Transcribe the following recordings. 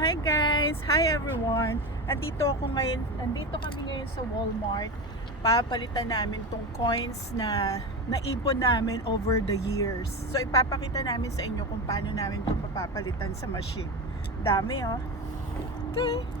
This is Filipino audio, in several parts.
Hi guys! Hi everyone! Andito ako ngayon, andito kami ngayon sa Walmart. Papalitan namin tong coins na naipon namin over the years. So ipapakita namin sa inyo kung paano namin itong papapalitan sa machine. Dami oh. Okay.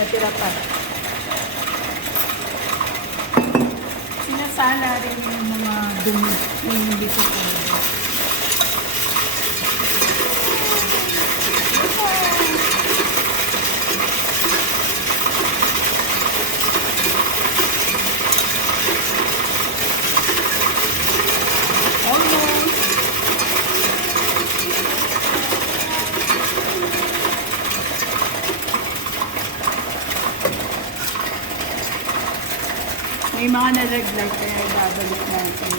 natira pa. Sinasala rin yung mga dumi yung hindi ko pwede. May mga nalaglag kaya babalik natin.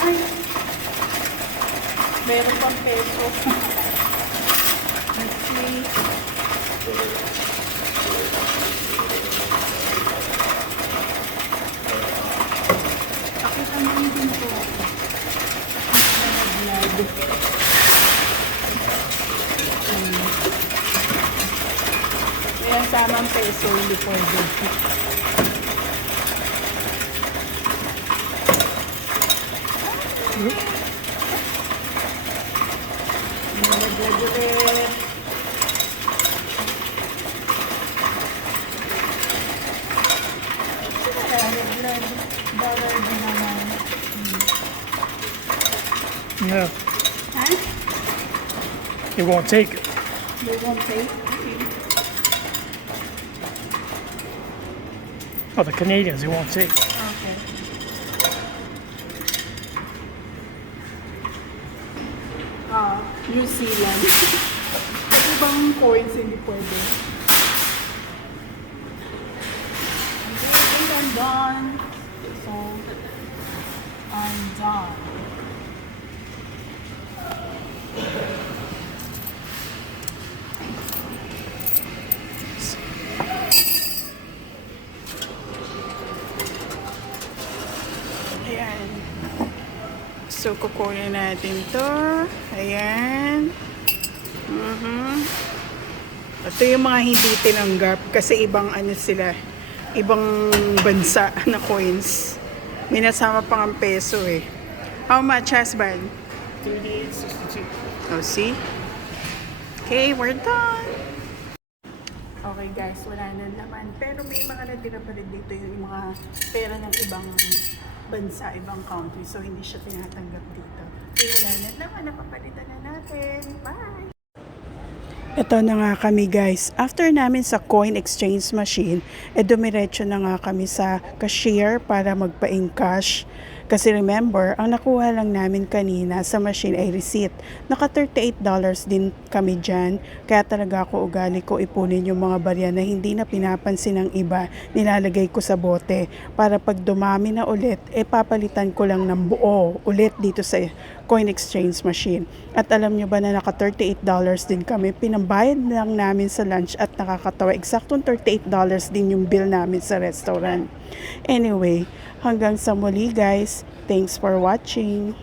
Ay! Meron pang peso. See. Pakita mo din po. Nalaglag. Hmm. May kasamang peso, hindi pwede. Dollar din naman. Yeah, it won't take it. They won't? Okay. Oh, the Canadians, it won't take. New Zealand. May ibang coins hindi pwede. Okay, I'm done. So, I'm done. Ayan. So, kukunin natin to. Ayan. Mhm. Ito yung mga hindi tinanggap kasi ibang ano sila, ibang bansa na coins. May nasama pang ang peso eh. How much, husband? 3862. Oh, see? Okay, we're done. Okay guys, wala na naman. Pero may mga natira pa rin dito yung mga pera ng ibang bansa, ibang country. So, hindi siya tinatanggap dito. Pero wala na naman, napapalitan na natin. Bye! Ito na nga kami guys. After namin sa coin exchange machine, eh dumiretso na nga kami sa cashier para magpa-encash. Kasi remember, ang nakuha lang namin kanina sa machine ay receipt. Naka $38 din kami dyan. Kaya talaga ako ugali ko ipunin yung mga barya na hindi na pinapansin ng iba. Nilalagay ko sa bote. Para pag dumami na ulit, eh papalitan ko lang ng buo ulit dito sa coin exchange machine. At alam nyo ba na naka $38 din kami. Pinambayad lang namin sa lunch at nakakatawa. Eksaktong $38 din yung bill namin sa restaurant. Anyway, hanggang sa muli guys. Thanks for watching.